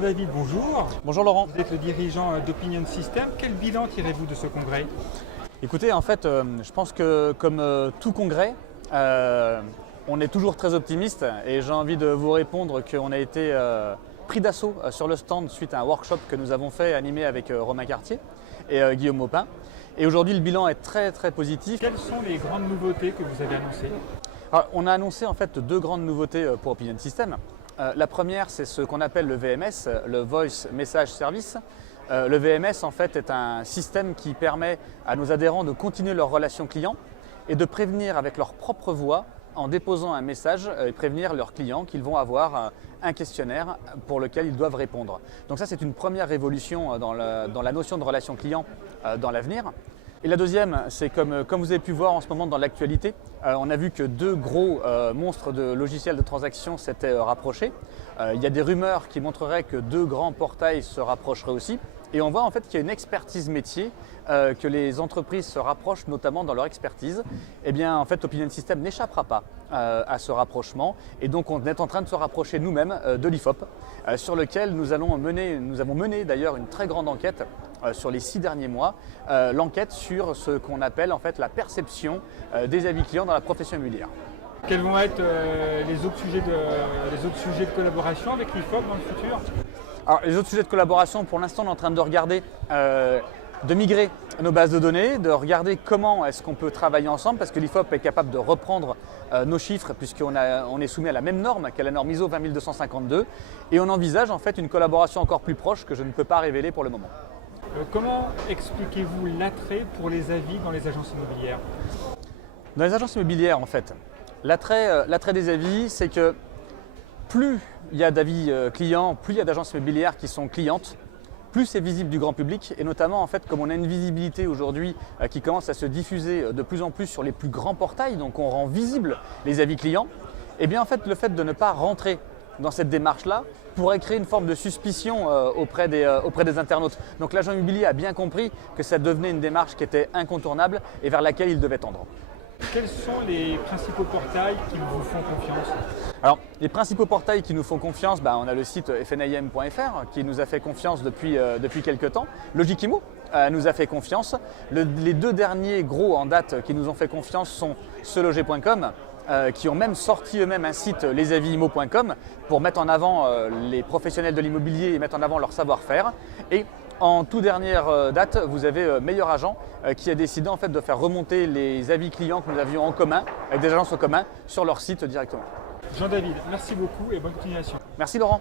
Jean-David, bonjour. Bonjour Laurent. Vous êtes le dirigeant d'Opinion System. Quel bilan tirez-vous de ce congrès? Écoutez, en fait, je pense que comme tout congrès, on est toujours très optimiste et j'ai envie de vous répondre qu'on a été pris d'assaut sur le stand suite à un workshop que nous avons fait animé avec Romain Cartier et Guillaume Maupin. Et aujourd'hui, le bilan est très positif. Quelles sont les grandes nouveautés que vous avez annoncées? Alors, on a annoncé en fait deux grandes nouveautés pour Opinion System. La première, c'est ce qu'on appelle le VMS, le Voice Message Service. Le VMS, en fait, est un système qui permet à nos adhérents de continuer leur relation client et de prévenir avec leur propre voix, en déposant un message, et prévenir leurs clients qu'ils vont avoir un questionnaire pour lequel ils doivent répondre. Donc ça, c'est une première révolution dans la notion de relation client dans l'avenir. Et la deuxième, c'est comme vous avez pu voir en ce moment dans l'actualité, on a vu que deux gros monstres de logiciels de transaction s'étaient rapprochés. Il y a des rumeurs qui montreraient que deux grands portails se rapprocheraient aussi. Et on voit en fait qu'il y a une expertise métier, que les entreprises se rapprochent notamment dans leur expertise. Eh bien en fait Opinion System n'échappera pas à ce rapprochement et donc on est en train de se rapprocher nous-mêmes de l'IFOP sur lequel nous avons mené d'ailleurs une très grande enquête sur les 6 derniers mois, l'enquête sur ce qu'on appelle en fait la perception des avis clients dans la profession immobilière. Quels vont être les autres sujets de collaboration avec l'IFOP dans le futur? Alors, les autres sujets de collaboration, pour l'instant, on est en train de regarder, de migrer nos bases de données, de regarder comment est-ce qu'on peut travailler ensemble, parce que l'IFOP est capable de reprendre nos chiffres, puisqu'on est soumis à la même norme qu'est la norme ISO 20252, et on envisage en fait une collaboration encore plus proche que je ne peux pas révéler pour le moment. Comment expliquez-vous l'attrait pour les avis dans les agences immobilières? Dans les agences immobilières, en fait, l'attrait des avis, c'est que plus il y a d'avis clients, plus il y a d'agences immobilières qui sont clientes, plus c'est visible du grand public et notamment en fait comme on a une visibilité aujourd'hui qui commence à se diffuser de plus en plus sur les plus grands portails, donc on rend visible les avis clients, et bien en fait le fait de ne pas rentrer dans cette démarche-là pourrait créer une forme de suspicion auprès des internautes. Donc l'agent immobilier a bien compris que ça devenait une démarche qui était incontournable et vers laquelle il devait tendre. Quels sont les principaux portails qui vous font confiance? Alors, les principaux portails qui nous font confiance, on a le site fnim.fr qui nous a fait confiance depuis quelques temps. Logic-Immo nous a fait confiance. Les deux derniers gros en date qui nous ont fait confiance sont seloger.com qui ont même sorti eux-mêmes un site lesavisimo.com pour mettre en avant les professionnels de l'immobilier et mettre en avant leur savoir-faire. Et en toute dernière date, vous avez Meilleur Agent qui a décidé en fait de faire remonter les avis clients que nous avions en commun, avec des agences en commun, sur leur site directement. Jean-David, merci beaucoup et bonne continuation. Merci Laurent.